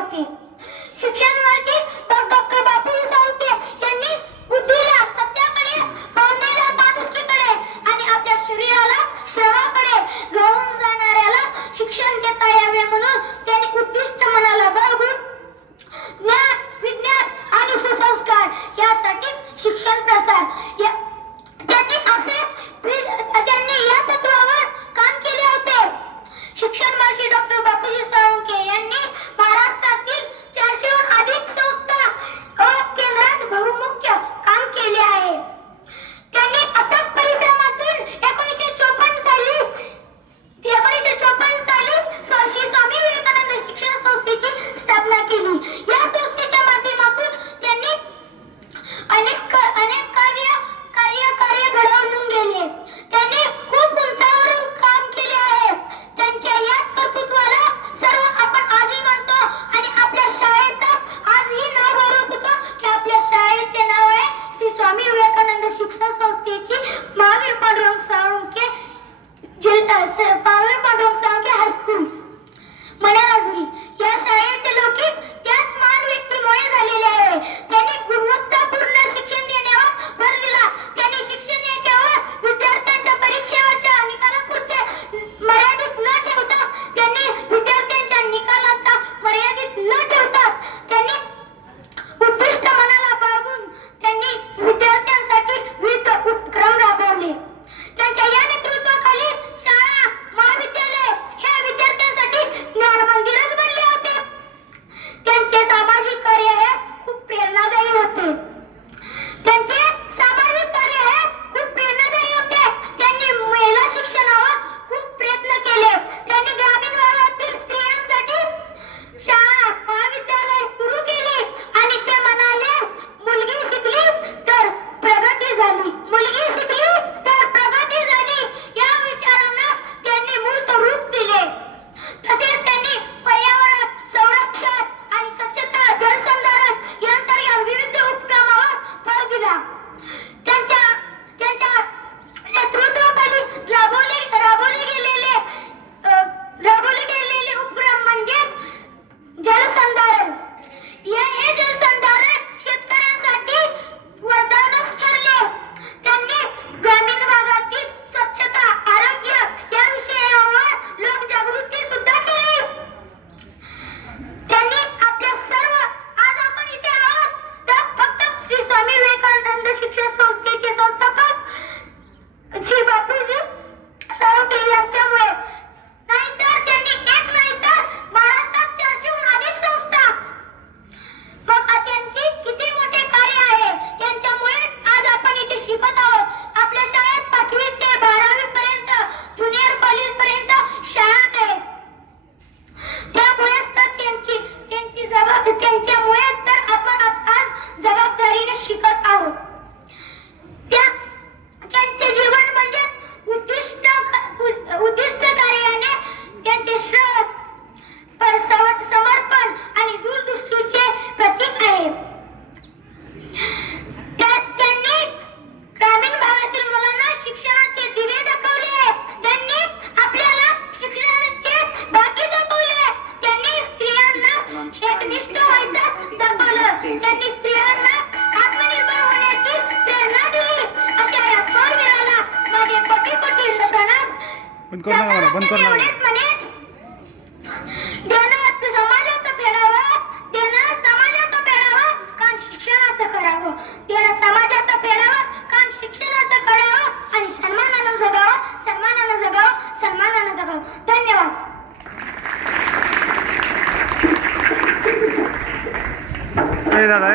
होती. शिक्षणावरची डॉक्टर बापूजी साळुंखे यांनी बुद्धीला सत्याकडे, भावनेला पासष्टीकडे आणि आपल्या शरीराला श्रमाकडे घेऊन जाणाऱ्याला शिक्षण देता यावे म्हणून त्यांनी उद्दिष्ट मनाला बाळगून ज्ञान, विज्ञान आणि सुसंस्कार यासाठी शिक्षण प्रसार त्यांनी या तत्वावर काम केले होते. शिक्षण महर्षी डॉक्टर बापूजी साळुंखे यांनी महाराष्ट्रातील 400हून अधिक संस्था व केंद्रात बहुमुख्य काम केले आहे. त्यांनी अथक परिश्रमातून 1954 साली श्री स्वामी विवेकानंद शिक्षण संस्थेची स्थापना केली. या संस्थेच्या माध्यमातून त्यांनी अनेक कार्य घडवून गेले. त्यांनी खूप उंचावरून काम केले आहे. त्यांच्या या कर्तृत्वाला सर्व आपण आजही मानतो आणि आपल्या शाळेचं आजही नाव गौरवत होतो की आपल्या शाळेचे नाव आहे श्री स्वामी विवेकानंद शिक्षण संस्थेची महावीर पांडुरंग साळुंखे हायस्कूल मणेराजुरी. या शाळेचे लौकिक त्याच महान व्यक्तीमुळे झालेले आहे. त्यांनी गुणवत्तापूर्ण शिक्षण देण्यावर भर दिला. त्यांनी शिक्षण हे केवळ विद्यार्थ्यांच्या परीक्षेच्या निकालापुरते मर्यादित न ठेवता त्यांनी उत्कृष्ट मनाला बाळगून त्यांनी विद्यार्थ्यांसाठी विविध उपक्रम राबवले. त्यांच्या या नेतृत्वाखाली शाळा, महाविद्यालय हे विद्यार्थ्यांसाठी ज्ञानमंदिरच बनले होते. त्यांचे सामाजिक कार्य हे खूप प्रेरणादायी होते. त्यांनी महिला शिक्षणावर खूप प्रयत्न केले. त्यांनी ग्रामीण भागातील स्त्रियांसाठी शाळा, महाविद्यालय सुरू केले आणि ते म्हणाले, मुलगी शिकली तर प्रगती झाली, मुलगी शिकली तर प्रगती झाली. या विचारांना त्यांनी मूर्त रूप दिले. तसेच त्यांनी पर्यावरण संरक्षण आणि स्वच्छता, जलसंधारण यांसारख्या विविध उपक्रमावर भर दिला. त्यांच्या नेतृत्वाखाली राबवले गेलेले उपक्रम म्हणजे जलसंधारण. हे जलसंधारण शेतकऱ्यांसाठी वरदानच ठरले. त्यांनी ग्रामीण भागातील स्वच्छता, आरोग्य या विषयावर लोकजागृती सुद्धा केली. त्यांनी आपल्या सर्व आज आपण इथे आहोत तर फक्त श्री स्वामी विवेकानंद शिक्षण संस्थेचे संस्थापक श्री बापूजी साळुंखे यांच्यामुळे. नाहीतर त्यांनी महाराष्ट्रात 400हून अधिक संस्था. मग त्यांची किती मोठे कार्य आहे. त्यांच्यामुळे आज आपण इथे शिकत आहोत. आपल्या शाळेत 5वी ते 12वी पर्यंत ज्युनियर कॉलेज पर्यंत शाळा आहे. त्यामुळेच तर त्यांच्यामुळे तर आपण आज जबाबदारीने शिकत आहोत. त्यांचे जीवन म्हणजे उद्दिष्ट कार्याने त्यांचे श्रम, समर्पण आणि दूरदृष्टीचे प्रतीक आहे. त्यांनी ग्रामीण भागातील मुलांना शिक्षणाचे दिवे दाखवले. त्यांनी आपल्याला शिक्षणाचे भाग्य दाखवले. त्यांनी स्त्रियांना एकनिष्ठ व्हायचं दाखवलं. त्यांनी स्त्रियांना आत्मनिर्भर होण्याची प्रेरणा दिली. अशा या थोर वीराला माझे कोटी प्रणाम. बंद कर ना. समाजाचं फेडावं काम शिक्षणाचं करावं. समाजाचं फेडावं काम शिक्षणाचं करावं आणि सन्मानानं जगावं. धन्यवाद. दादा